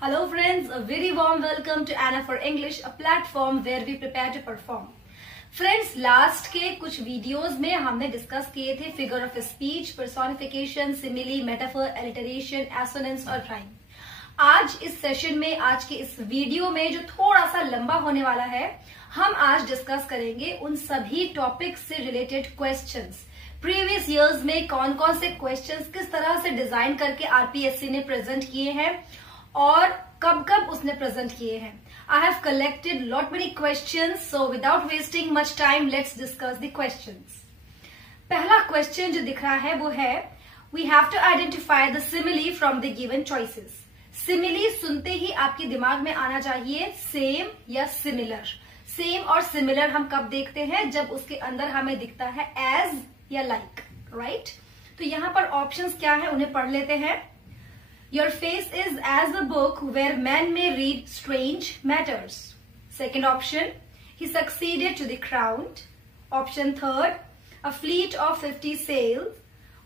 Hello friends, a very warm welcome to Anna for English, a platform where we prepare to perform. Friends, last के कुछ videos में हमने discuss किए थे figure of speech, personification, simile, metaphor, alliteration, assonance और rhyme. आज इस session में, आज के इस वीडियो में जो थोड़ा सा लंबा होने वाला है, हम आज डिस्कस करेंगे उन सभी टॉपिक्स से रिलेटेड क्वेश्चंस. प्रीवियस ईयर्स में कौन कौन से क्वेश्चंस किस तरह से डिजाइन करके आरपीएससी ने प्रेजेंट किए हैं और कब कब उसने प्रेजेंट किए हैं. I have collected lot many questions, so without wasting much time, let's discuss the questions. पहला क्वेश्चन जो दिख रहा है वो है, we have to identify the simile from the given choices. Simile सुनते ही आपके दिमाग में आना चाहिए सेम या सिमिलर. सेम और सिमिलर हम कब देखते हैं? जब उसके अंदर हमें दिखता है एज या लाइक, राइट? तो यहाँ पर ऑप्शंस क्या है उन्हें पढ़ लेते हैं. Your face is as a book where men may read strange matters. Second option, he succeeded to the crown. Option third, a fleet of 50 sails.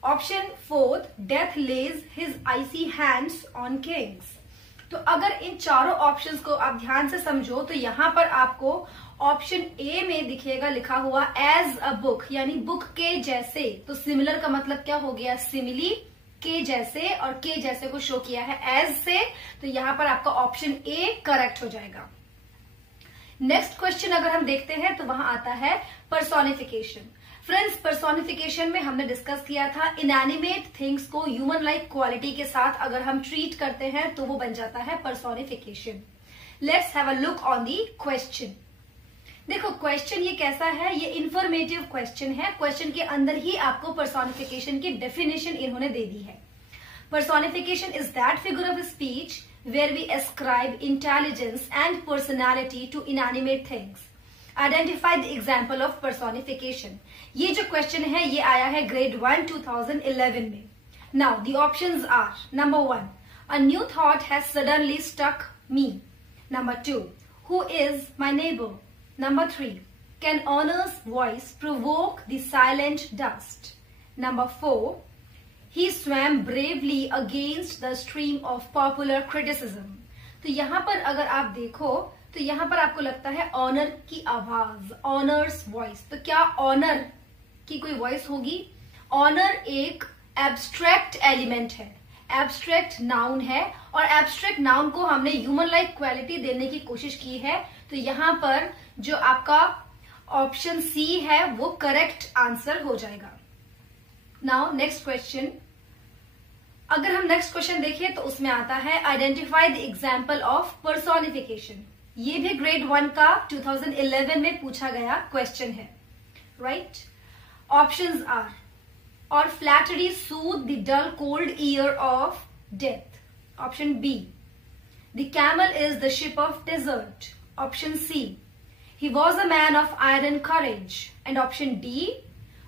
Option fourth, death lays his icy hands on kings. तो अगर इन चारों options को आप ध्यान से समझो तो यहाँ पर आपको ऑप्शन ए में दिखेगा लिखा हुआ एज अ बुक, यानी बुक के जैसे. तो सिमिलर का मतलब क्या हो गया? सिमिली के जैसे, और के जैसे को शो किया है एज से, तो यहां पर आपका ऑप्शन ए करेक्ट हो जाएगा. नेक्स्ट क्वेश्चन अगर हम देखते हैं तो वहां आता है पर्सोनिफिकेशन. फ्रेंड्स, पर्सोनिफिकेशन में हमने डिस्कस किया था इनएनिमेट थिंग्स को ह्यूमन लाइक क्वालिटी के साथ अगर हम ट्रीट करते हैं तो वो बन जाता है personification. Let's have a look on the question. देखो क्वेश्चन ये कैसा है, ये इंफॉर्मेटिव क्वेश्चन है. क्वेश्चन के अंदर ही आपको पर्सोनिफिकेशन की डेफिनेशन इन्होंने दे दी है. Personification is that figure of speech where we ascribe intelligence and personality to inanimate things. Identify the example of personification. ये जो क्वेश्चन है ये आया है ग्रेड 1 2011 में. Now the options are, number 1, a new thought has suddenly stuck me. Number 2, who is my neighbour. Number 3, can Honor's voice provoke the silent dust? Number 4, he swam bravely against the stream of popular criticism. तो यहाँ पर अगर आप देखो तो यहाँ पर आपको लगता है ऑनर की आवाज, ऑनर्स वॉइस. तो क्या ऑनर की कोई वॉइस होगी? ऑनर एक एब्स्ट्रैक्ट एलिमेंट है, एब्स्ट्रैक्ट नाउन है, और एब्स्ट्रैक्ट नाउन को हमने ह्यूमन लाइक क्वालिटी देने की कोशिश की है. तो यहाँ पर जो आपका ऑप्शन सी है वो करेक्ट आंसर हो जाएगा. Now next question. अगर हम नेक्स्ट क्वेश्चन देखें तो उसमें आता है identify the example of personification. ये भी ग्रेड 1 का 2011 में पूछा गया क्वेश्चन है, right? Options are, or flattery soothe the dull cold ear of death. Option B, the camel is the ship of desert. Option C, he was a man of iron courage. And option D,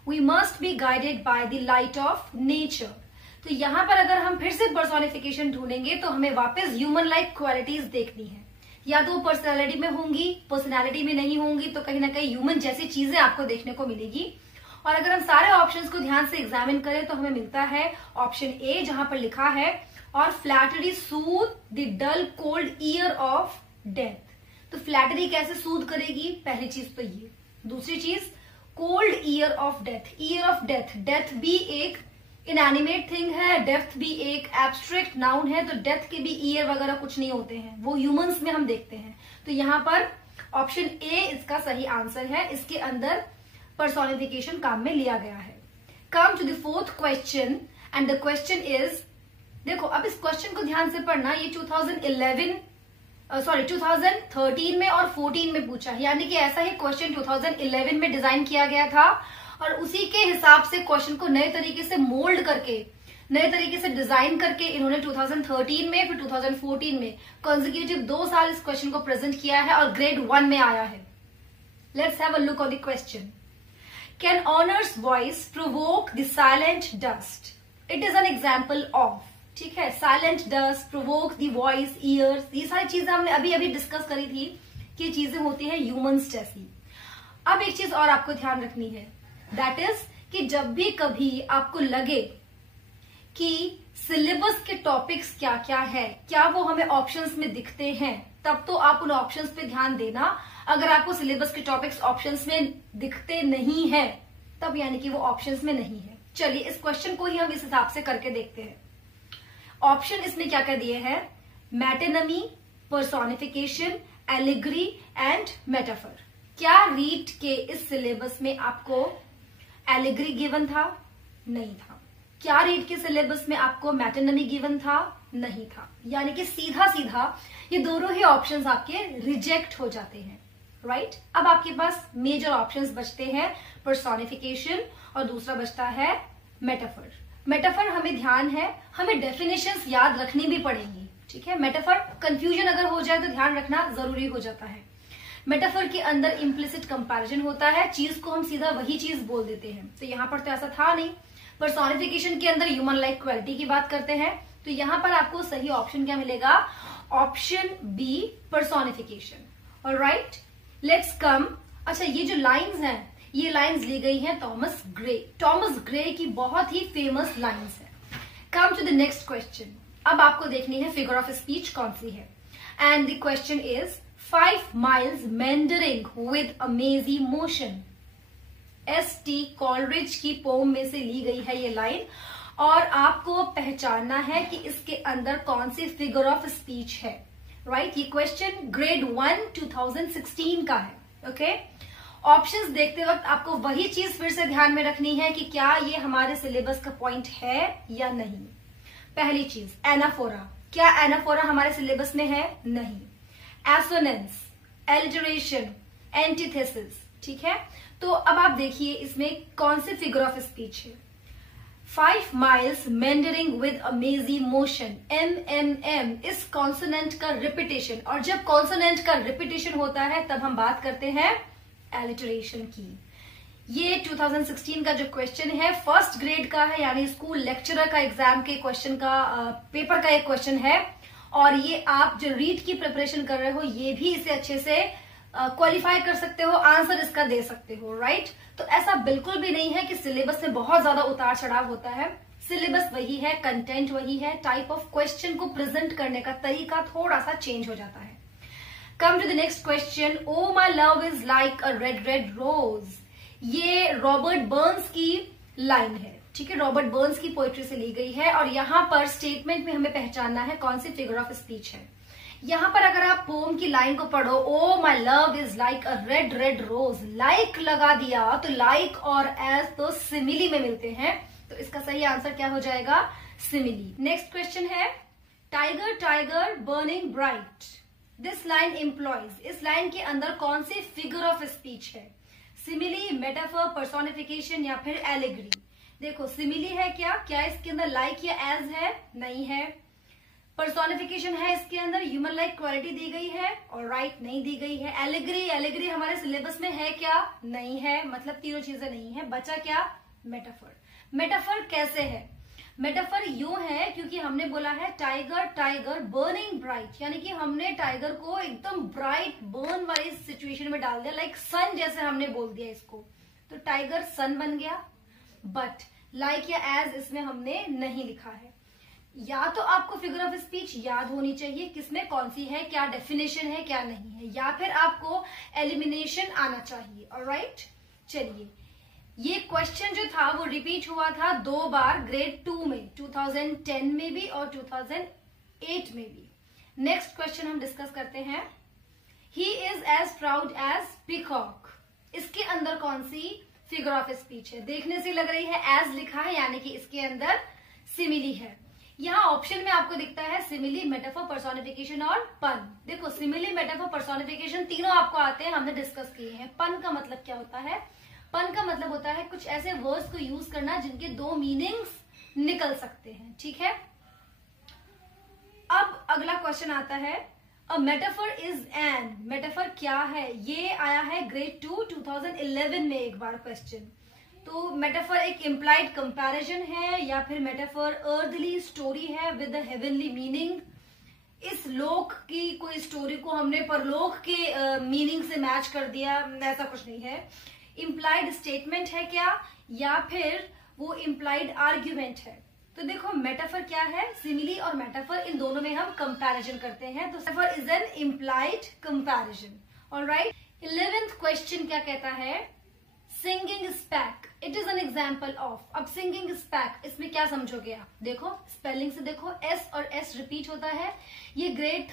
we must be guided by the light of nature. तो यहाँ पर अगर हम फिर से personification ढूंढेंगे तो हमें वापस ह्यूमन लाइक क्वालिटीज देखनी है. या तो पर्सनालिटी में होंगी, पर्सनालिटी में नहीं होंगी, तो कहीं ना कहीं ह्यूमन जैसी चीजें आपको देखने को मिलेगी. और अगर हम सारे ऑप्शंस को ध्यान से एग्जामिन करें तो हमें मिलता है ऑप्शन ए, जहां पर लिखा है or flattery soothe the dull cold ear of death. तो फ्लैटरी कैसे सूद करेगी? पहली चीज तो ये. दूसरी चीज, cold ear of death. Ear of death, death भी एक इनएनिमेट थिंग है, डेथ भी एक एब्स्ट्रैक्ट नाउन है, तो डेथ के भी ईयर वगैरह कुछ नहीं होते हैं, वो ह्यूमंस में हम देखते हैं. तो यहाँ पर ऑप्शन ए इसका सही आंसर है. इसके अंदर पर्सोनिफिकेशन काम में लिया गया है. Come to the fourth question and the question is, देखो अब इस क्वेश्चन को ध्यान से पढ़ना. ये 2013 में और 14 में पूछा है, यानी कि ऐसा ही क्वेश्चन 2011 में डिजाइन किया गया था और उसी के हिसाब से क्वेश्चन को नए तरीके से मोल्ड करके, नए तरीके से डिजाइन करके इन्होंने 2013 में फिर 2014 में कंसेक्यूटिव 2 साल इस क्वेश्चन को प्रेजेंट किया है और ग्रेड 1 में आया है. Let's have a look on the question. Can honours voice provoke the silent dust? It is an example of, ठीक है, साइलेंट डस्ट, प्रोवोक दी वॉइस, ईयर्स, ये सारी चीजें हमने अभी अभी डिस्कस करी थी कि चीजें होती हैं ह्यूमंस जैसी. अब एक चीज और आपको ध्यान रखनी है, दैट इज कि जब भी कभी आपको लगे कि सिलेबस के टॉपिक्स क्या क्या है, क्या वो हमें ऑप्शंस में दिखते हैं, तब तो आप उन ऑप्शंस पे ध्यान देना। अगर आपको सिलेबस के टॉपिक्स ऑप्शंस में दिखते नहीं है तब यानी कि वो ऑप्शंस में नहीं है। चलिए इस क्वेश्चन को ही हम इस हिसाब से करके देखते हैं। ऑप्शन इसमें क्या क्या दिए हैं? मैटेनमी, पर्सोनिफिकेशन, एलिग्री एंड मेटाफर। क्या रीड के इस सिलेबस में आपको एलिग्री गिवन था? नहीं था। क्या रीड के सिलेबस में आपको मैटेनमी गिवन था? नहीं था। यानी कि सीधा सीधा ये दोनों ही ऑप्शंस आपके रिजेक्ट हो जाते हैं, राइट? अब आपके पास मेजर ऑप्शंस बचते हैं, पर्सोनिफिकेशन और दूसरा बचता है मेटाफर। मेटाफर हमें ध्यान है, हमें डेफिनेशंस याद रखनी भी पड़ेंगी, ठीक है? मेटाफर कंफ्यूजन अगर हो जाए तो ध्यान रखना जरूरी हो जाता है। मेटाफर के अंदर इम्प्लिसिट कंपैरिजन होता है, चीज को हम सीधा वही चीज बोल देते हैं, तो यहाँ पर तो ऐसा था नहीं। पर्सोनिफिकेशन के अंदर ह्यूमन लाइक क्वालिटी की बात करते हैं, तो यहाँ पर आपको सही ऑप्शन क्या मिलेगा? Option B, personification. Alright, let's come. अच्छा, ये जो लाइंस हैं, ये लाइंस ली गई हैं टॉमस ग्रे। टॉमस ग्रे की बहुत ही फेमस लाइंस है। Come to the next question. अब आपको देखनी है फिगर ऑफ स्पीच कौन सी है, and the question is 5 miles meandering with amazing motion। S.T. Coleridge की पोम में से ली गई है ये लाइन, और आपको पहचानना है कि इसके अंदर कौन सी फिगर ऑफ स्पीच है, राइट? ये क्वेश्चन ग्रेड 1 2016 का है, ओके? ऑप्शंस देखते वक्त आपको वही चीज फिर से ध्यान में रखनी है कि क्या ये हमारे सिलेबस का पॉइंट है या नहीं। पहली चीज, एनाफोरा। क्या एनाफोरा हमारे सिलेबस में है? नहीं। एसोनेंस, एलिटरेशन, एंटीथेसिस, ठीक है? तो अब आप देखिए इसमें कौन सी फिगर ऑफ स्पीच है। 5 miles meandering with amazing motion, MMM इस कॉन्सोनेंट का रिपीटेशन, और जब कॉन्सोनेंट का रिपीटेशन होता है तब हम बात करते हैं एलिटरेशन की। ये 2016 का जो क्वेश्चन है फर्स्ट ग्रेड का है, यानी स्कूल लेक्चरर का एग्जाम के क्वेश्चन का पेपर का एक क्वेश्चन है, और ये आप जो रीड की प्रिपरेशन कर रहे हो ये भी इसे अच्छे से क्वालिफाई कर सकते हो, आंसर इसका दे सकते हो, राइट? तो ऐसा बिल्कुल भी नहीं है कि सिलेबस में बहुत ज्यादा उतार चढ़ाव होता है। सिलेबस वही है, कंटेंट वही है, टाइप ऑफ क्वेश्चन को प्रेजेंट करने का तरीका थोड़ा सा चेंज हो जाता है। Come to the next question. O my love is like a red red rose. ये रॉबर्ट बर्न्स की लाइन है, ठीक है? रॉबर्ट बर्न्स की पोएट्री से ली गई है, और यहाँ पर स्टेटमेंट में हमें पहचानना है कौन सी फिगर ऑफ स्पीच है। यहाँ पर अगर आप पोम की लाइन को पढ़ो, O my love is like a red red rose, like लगा दिया तो लाइक और एज तो सिमिली में मिलते हैं, तो इसका सही आंसर क्या हो जाएगा? सिमिली। नेक्स्ट क्वेश्चन है, tiger tiger burning bright, this line employees. इस लाइन के अंदर कौन सी फिगर ऑफ स्पीच है? सिमिली, मेटाफर, पर्सोनिफिकेशन या फिर एलिग्री? देखो, सिमिली है क्या इसके अंदर लाइक या एज है? नहीं है। पर्सोनिफिकेशन है इसके अंदर, ह्यूमन लाइक क्वालिटी दी गई है, और राइट नहीं दी गई है। एलिग्री हमारे सिलेबस में है क्या? नहीं है, मतलब तीनों चीजें नहीं है। बचा क्या? मेटाफर। मेटाफर कैसे है? मेटाफर यूं है क्योंकि हमने बोला है टाइगर टाइगर बर्निंग ब्राइट, यानी कि हमने टाइगर को एकदम ब्राइट बर्न वाली सिचुएशन में डाल दिया, लाइक सन जैसे हमने बोल दिया इसको, तो टाइगर सन बन गया। बट लाइक या एज इसमें हमने नहीं लिखा है। या तो आपको फिगर ऑफ स्पीच याद होनी चाहिए किसमें कौन सी है, क्या डेफिनेशन है क्या नहीं है, या फिर आपको एलिमिनेशन आना चाहिए। ऑलराइट, चलिए ये क्वेश्चन जो था वो रिपीट हुआ था 2 बार ग्रेड 2 में, 2010 में भी और 2008 में भी। नेक्स्ट क्वेश्चन हम डिस्कस करते हैं। He is as proud as peacock, इसके अंदर कौन सी फिगर ऑफ स्पीच है? देखने से लग रही है एज लिखा है, यानी कि इसके अंदर सिमिली है। यहाँ ऑप्शन में आपको दिखता है सिमिली, मेटाफर, पर्सोनिफिकेशन और पन। देखो, सिमिली, मेटाफर, पर्सोनिफिकेशन तीनों आपको आते हैं, हमने डिस्कस किए हैं। पन का मतलब क्या होता है? पन का मतलब होता है कुछ ऐसे वर्ड्स को यूज करना जिनके 2 मीनिंग्स निकल सकते हैं, ठीक है? अब अगला क्वेश्चन आता है, a metaphor is an. Metaphor क्या है? ये आया है ग्रेड 2 2011 में एक बार क्वेश्चन। तो मेटाफर एक इम्प्लाइड कंपैरिजन है, या फिर मेटाफर अर्थली स्टोरी है विद हेवनली मीनिंग। इस लोक की कोई स्टोरी को हमने परलोक के मीनिंग से मैच कर दिया, ऐसा कुछ नहीं है। इम्प्लाइड स्टेटमेंट है क्या, या फिर वो इम्प्लाइड आर्ग्यूमेंट है? तो देखो मेटाफर क्या है, सिमिली और मेटाफर इन दोनों में हम कंपैरिजन करते हैं, तो metaphor is an implied comparison. Alright, 11th question क्या कहता है, singing SPAC it is an example of. अब सिंगिंग स्पैक, इसमें क्या समझोगे आप, देखो स्पेलिंग से देखो, एस और एस रिपीट होता है। ये ग्रेड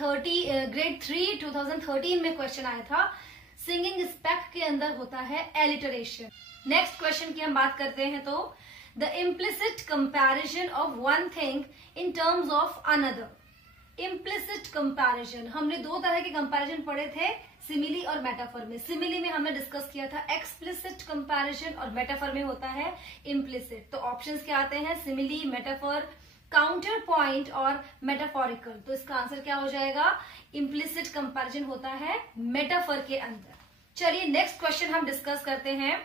3 2013 में क्वेश्चन आया था। सिंगिंग स्पैक के अंदर होता है एलिटरेशन। नेक्स्ट क्वेश्चन की हम बात करते हैं, तो the implicit comparison of one thing in terms of another. Implicit comparison, हमने दो तरह के कंपैरिजन पढ़े थे सिमिली और मेटाफर में। सिमिली में हमने डिस्कस किया था एक्सप्लिसिट कंपैरिजन और मेटाफर में होता है इम्प्लिसिट। तो ऑप्शंस क्या आते हैं, सिमिली, मेटाफर, काउंटर पॉइंट और मेटाफोरिकल। तो इसका आंसर क्या हो जाएगा, इम्प्लिसिट कंपैरिजन होता है मेटाफर के अंदर। चलिए नेक्स्ट क्वेश्चन हम डिस्कस करते हैं।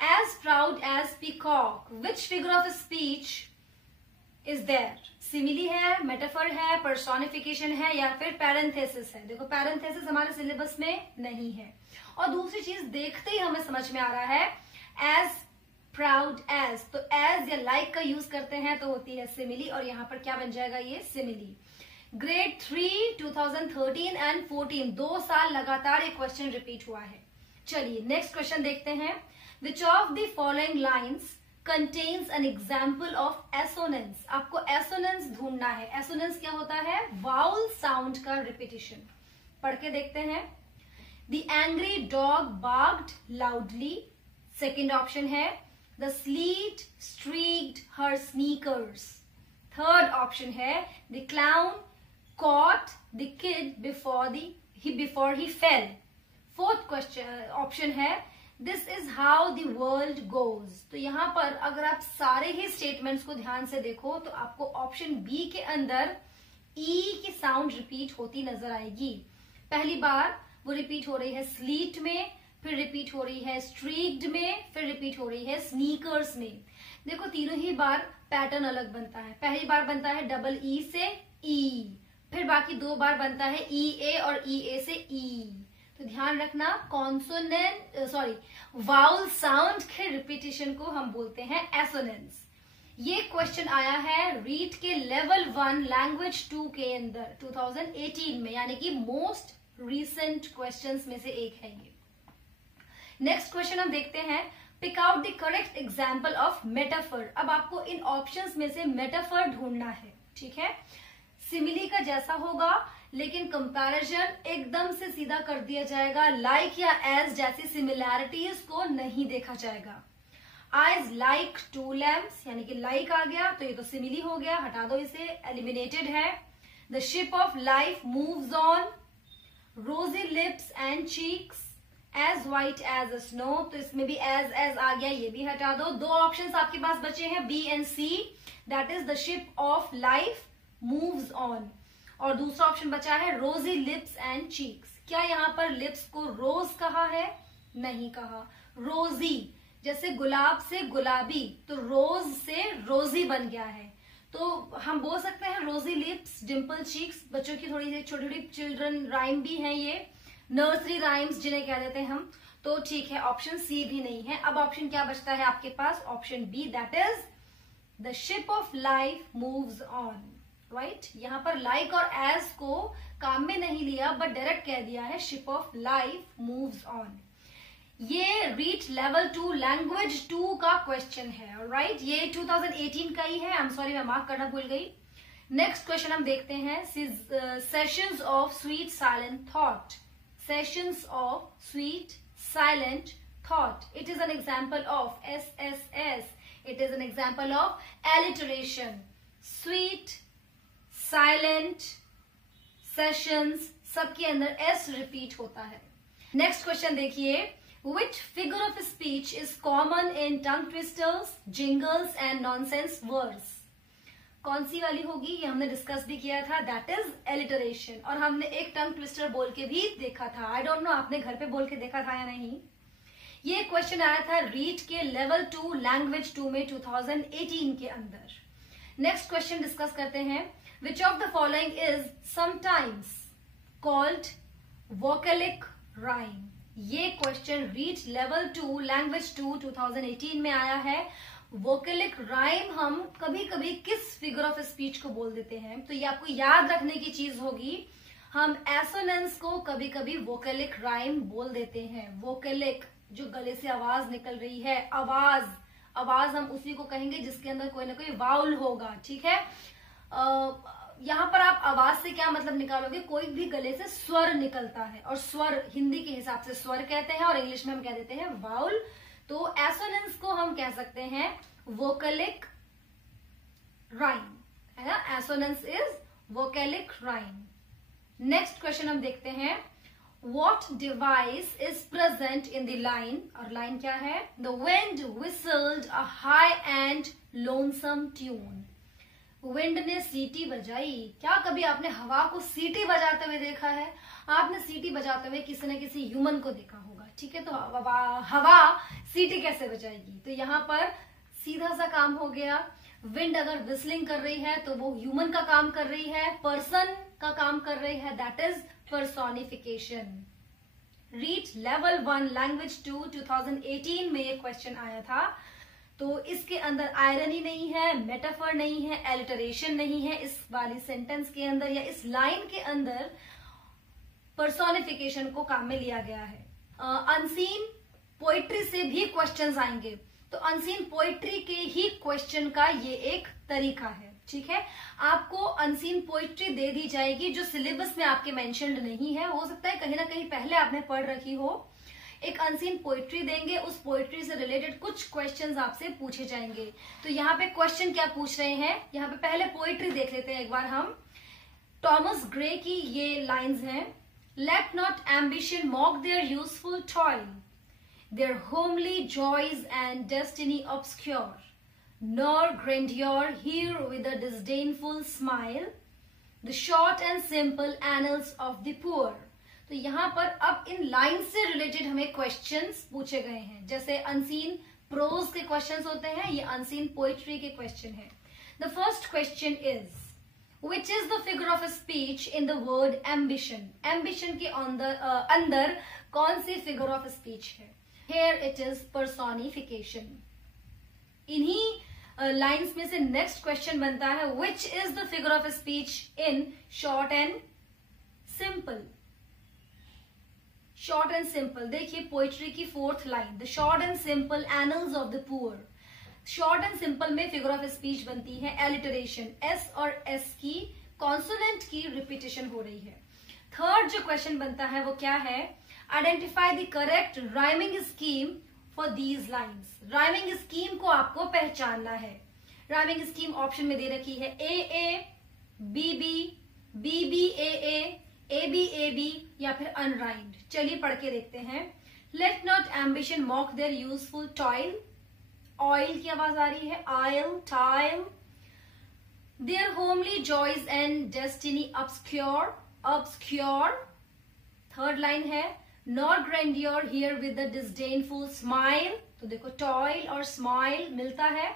As proud as peacock which figure of speech is there. Simile है, मेटाफर है, पर्सोनिफिकेशन है या फिर पैरेंथेसिस है। देखो पैरेंथेसिस हमारे सिलेबस में नहीं है। और दूसरी चीज देखते ही हमें समझ में आ रहा है, एज प्राउड एज, तो एज या लाइक का यूज करते हैं तो होती है सिमिली, और यहाँ पर क्या बन जाएगा, ये सिमिली। ग्रेड 3 2013 एंड 14 2 साल लगातार ये क्वेश्चन रिपीट हुआ है। चलिए नेक्स्ट क्वेश्चन देखते हैं। Which of the following lines contains an example of assonance. आपको एसोनेंस ढूंढना है। एसोनेंस क्या होता है, वाउल साउंड का रिपीटिशन। पढ़ के देखते हैं। The angry dog barked loudly, second option है। The sleet streaked her sneakers, third option है। The clown caught the kid before he fell, fourth question option है। This is how the world goes. तो यहाँ पर अगर आप सारे ही statements को ध्यान से देखो तो आपको ऑप्शन बी के अंदर ई की साउंड रिपीट होती नजर आएगी। पहली बार वो रिपीट हो रही है स्लीट में, फिर रिपीट हो रही है स्ट्रीक्ड में, फिर रिपीट हो रही है स्नीकर्स में। देखो तीनों ही बार पैटर्न अलग बनता है। पहली बार बनता है डबल ई से ई, फिर बाकी दो बार बनता है ई ए और ई ए से ई। तो ध्यान रखना, वाउल साउंड के रिपीटिशन को हम बोलते हैं एसोनेंस। ये क्वेश्चन आया है रीड के लेवल 1 लैंग्वेज 2 के अंदर 2018 में, यानी कि मोस्ट रीसेंट क्वेश्चंस में से एक है ये। नेक्स्ट क्वेश्चन हम देखते हैं। Pick out the correct example of metaphor. अब आपको इन ऑप्शंस में से मेटाफर ढूंढना है, ठीक है। सिमिली का जैसा होगा, लेकिन कंपैरिजन एकदम से सीधा कर दिया जाएगा। लाइक या एज जैसी सिमिलैरिटीज को नहीं देखा जाएगा। आइज लाइक टू लैम्प्स, यानी कि लाइक आ गया तो ये तो सिमिली हो गया, हटा दो इसे, एलिमिनेटेड है। The ship of life moves on, rosy lips and cheeks as white as a snow, तो इसमें भी एज आ गया, ये भी हटा दो। दो ऑप्शंस आपके पास बचे हैं B and C, that is the ship of life moves on, और दूसरा ऑप्शन बचा है रोजी लिप्स एंड चीक्स। क्या यहाँ पर लिप्स को रोज कहा है, नहीं कहा। रोजी जैसे गुलाब से गुलाबी, तो रोज से रोजी बन गया है। तो हम बोल सकते हैं रोजी लिप्स, डिम्पल चीक्स। बच्चों की थोड़ी सी छोटी छोटी चिल्ड्रन राइम भी है, ये नर्सरी राइम्स जिन्हें कह देते हैं हम। तो ठीक है, ऑप्शन सी भी नहीं है। अब ऑप्शन क्या बचता है आपके पास, option B, that is the ship of life moves on. Right, यहाँ पर लाइक और एज को काम में नहीं लिया, बट डायरेक्ट कह दिया है ship of life moves on. ये रीच लेवल 2 लैंग्वेज 2 का क्वेश्चन है। राइट, ये 2018 का ही है। आई एम सॉरी, मैं मार्क करना भूल गई। नेक्स्ट क्वेश्चन हम देखते हैं। Sessions of sweet silent thought. Sessions of sweet silent thought, it is an example of SSS, it is an example of alliteration. Sweet, silent, sessions, सबके अंदर S repeat होता है। नेक्स्ट क्वेश्चन देखिए। विच figure of speech is common in tongue twisters, jingles and nonsense words. कौन सी वाली होगी, ये हमने डिस्कस भी किया था, दैट इज एलिटरेशन। और हमने एक टंग ट्विस्टर बोल के भी देखा था। आई डोंट नो आपने घर पे बोल के देखा था या नहीं। ये क्वेश्चन आया था रीड के लेवल 2 लैंग्वेज 2 में 2018 के अंदर। नेक्स्ट क्वेश्चन डिस्कस करते हैं। Which of the following is sometimes called vocalic rhyme? ये क्वेश्चन रीड लेवल 2 लैंग्वेज 2 2018 में आया है। वोकेलिक राइम हम कभी कभी किस फिगर ऑफ स्पीच को बोल देते हैं, तो ये आपको याद रखने की चीज होगी। हम एसोनेंस को कभी कभी वोकेलिक राइम बोल देते हैं। वोकेलिक जो गले से आवाज निकल रही है, आवाज हम उसी को कहेंगे जिसके अंदर कोई ना कोई वाउल होगा, ठीक है। यहाँ पर आप आवाज से क्या मतलब निकालोगे, कोई भी गले से स्वर निकलता है, और स्वर हिंदी के हिसाब से स्वर कहते हैं और इंग्लिश में हम कह देते हैं वाउल। तो एसोनेंस को हम कह सकते हैं वोकेलिक राइम, है ना। Assonance is vocalic rhyme. Next question हम देखते हैं, What device is present in the line? और लाइन क्या है, The wind whistled a high and lonesome tune. Wind ने सीटी बजाई। क्या कभी आपने हवा को सीटी बजाते हुए देखा है? आपने सीटी बजाते हुए किसी न किसी ह्यूमन को देखा होगा, ठीक है। तो हवा सीटी कैसे बजाएगी? तो यहाँ पर सीधा सा काम हो गया। विंड अगर विस्लिंग कर रही है तो वो ह्यूमन का काम कर रही है, पर्सन का काम कर रही है, that is personification. Read level 1 language 2 2018 में ये क्वेश्चन आया था। तो इसके अंदर आयरनी नहीं है, मेटाफर नहीं है, एलिटरेशन नहीं है इस वाली सेंटेंस के अंदर या इस लाइन के अंदर। पर्सोनिफिकेशन को काम में लिया गया है। अनसीन पोइट्री से भी क्वेश्चंस आएंगे, तो अनसीन पोइट्री के ही क्वेश्चन का ये एक तरीका है, ठीक है। आपको अनसीन पोइट्री दे दी जाएगी जो सिलेबस में आपके मेंशन्ड नहीं है, हो सकता है कहीं ना कहीं पहले आपने पढ़ रखी हो। एक अनसीन पोइट्री देंगे, उस पोइट्री से रिलेटेड कुछ क्वेश्चंस आपसे पूछे जाएंगे। तो यहाँ पे क्वेश्चन क्या पूछ रहे हैं, यहाँ पे पहले पोइट्री देख लेते हैं एक बार हम। टॉमस ग्रे की ये लाइन्स हैं, let not ambition mock their useful toil, their homely joys and destiny obscure, nor grandeur here with a disdainful smile, the short and simple annals of the poor. तो यहाँ पर अब in line से related हमें questions पूछे गए हैं। जैसे अनसीन प्रोज के क्वेश्चंस होते हैं, ये अनसीन पोइट्री के क्वेश्चन है। The first question is, which is the figure of speech in the word ambition? Ambition के अंदर कौन सी फिगर ऑफ स्पीच है? Here it is personification. इन्हीं लाइन्स में से नेक्स्ट क्वेश्चन बनता है, which is the figure of speech in short and simple? Short and simple, देखिए पोइट्री की fourth line, the short and simple annals of the poor. Short and simple में figure of speech बनती है alliteration, S और S की consonant की repetition हो रही है। थर्ड जो क्वेश्चन बनता है वो क्या है, identify the correct rhyming scheme for these lines. Rhyming scheme को आपको पहचानना है। राइमिंग स्कीम ऑप्शन में दे रखी है, A A B B, B B A B या फिर अनराइम्ड। चलिए पढ़ के देखते हैं। Let not ambition mock their useful toil, oil की आवाज आ रही है, oil tile. Their homely joys and destiny obscure, obscure. Third line है, not grandeur hear with the disdainful smile. तो देखो टॉयल और स्माइल मिलता है।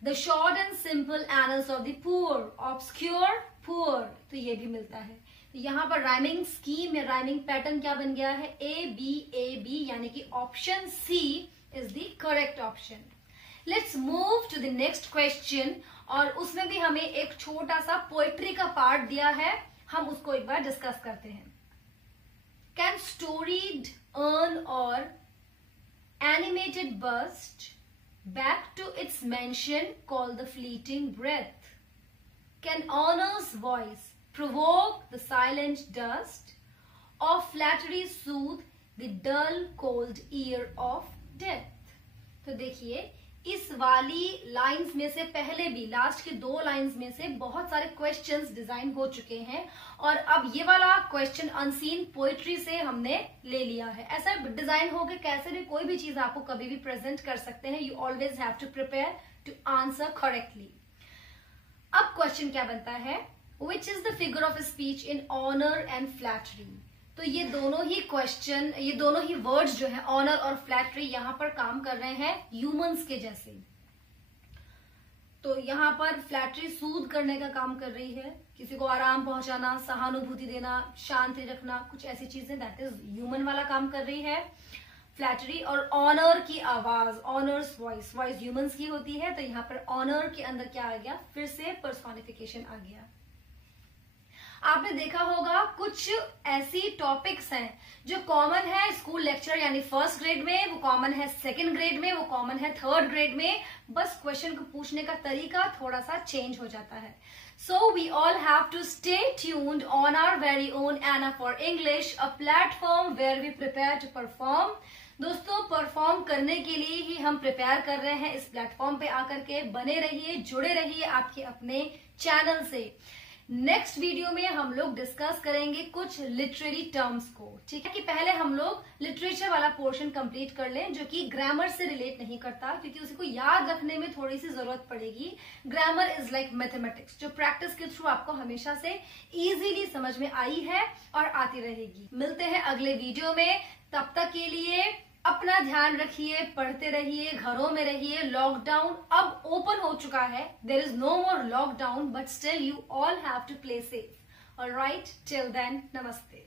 The short and simple annals of the poor, obscure poor, तो ये भी मिलता है। तो यहाँ पर राइमिंग स्कीम या राइमिंग पैटर्न क्या बन गया है, ए बी, यानी कि option C is the correct option. Let's move to the next question, और उसमें भी हमें एक छोटा सा पोएट्री का पार्ट दिया है, हम उसको एक बार डिस्कस करते हैं। कैन स्टोरीड अर्न और animated burst back to its mention called the fleeting breath? Can honor's voice provoke the silent dust, or flattery soothe the dull cold ear of death? तो देखिए इस वाली लाइंस में से पहले भी लास्ट के दो लाइंस में से बहुत सारे क्वेश्चंस डिजाइन हो चुके हैं, और अब ये वाला क्वेश्चन अनसीन पोइट्री से हमने ले लिया है। ऐसा डिजाइन हो के कैसे भी कोई भी चीज आपको कभी भी प्रेजेंट कर सकते हैं। You always have to prepare to answer correctly. अब क्वेश्चन क्या बनता है, which is the figure of speech in honour and flattery? तो ये दोनों ही क्वेश्चन, ये दोनों ही वर्ड्स जो है ऑनर और फ्लैटरी, यहाँ पर काम कर रहे हैं ह्यूमंस के जैसे। तो यहाँ पर फ्लैटरी सूद करने का काम कर रही है, किसी को आराम पहुंचाना, सहानुभूति देना, शांति रखना, कुछ ऐसी चीजें, दैट इज ह्यूमन वाला काम कर रही है। फ्लैटरी और ऑनर की आवाज, ऑनर्स वॉइस, वॉइस ह्यूमंस की होती है, तो यहाँ पर ऑनर के अंदर क्या आ गया, फिर से पर्सोनिफिकेशन आ गया। आपने देखा होगा कुछ ऐसी टॉपिक्स हैं जो कॉमन है स्कूल लेक्चर यानी फर्स्ट ग्रेड में, वो कॉमन है सेकंड ग्रेड में, वो कॉमन है थर्ड ग्रेड में, बस क्वेश्चन को पूछने का तरीका थोड़ा सा चेंज हो जाता है। So we all have to stay tuned on our very own Ana for English, a platform where we prepare to perform. दोस्तों, परफॉर्म करने के लिए ही हम प्रिपेयर कर रहे हैं। इस प्लेटफॉर्म पे आकर के बने रहिए, जुड़े रहिए आपके अपने चैनल से। नेक्स्ट वीडियो में हम लोग डिस्कस करेंगे कुछ लिटरेरी टर्म्स को, ठीक है, कि पहले हम लोग लिटरेचर वाला पोर्शन कंप्लीट कर लें जो कि ग्रामर से रिलेट नहीं करता, क्योंकि उसी को याद रखने में थोड़ी सी जरूरत पड़ेगी। ग्रामर इज लाइक मैथमेटिक्स, जो प्रैक्टिस के थ्रू आपको हमेशा से इजीली समझ में आई है और आती रहेगी। मिलते हैं अगले वीडियो में, तब तक के लिए अपना ध्यान रखिए, पढ़ते रहिए, घरों में रहिए। लॉकडाउन अब ओपन हो चुका है, there is no more lockdown, but still you all have to play safe. Alright, till then, नमस्ते।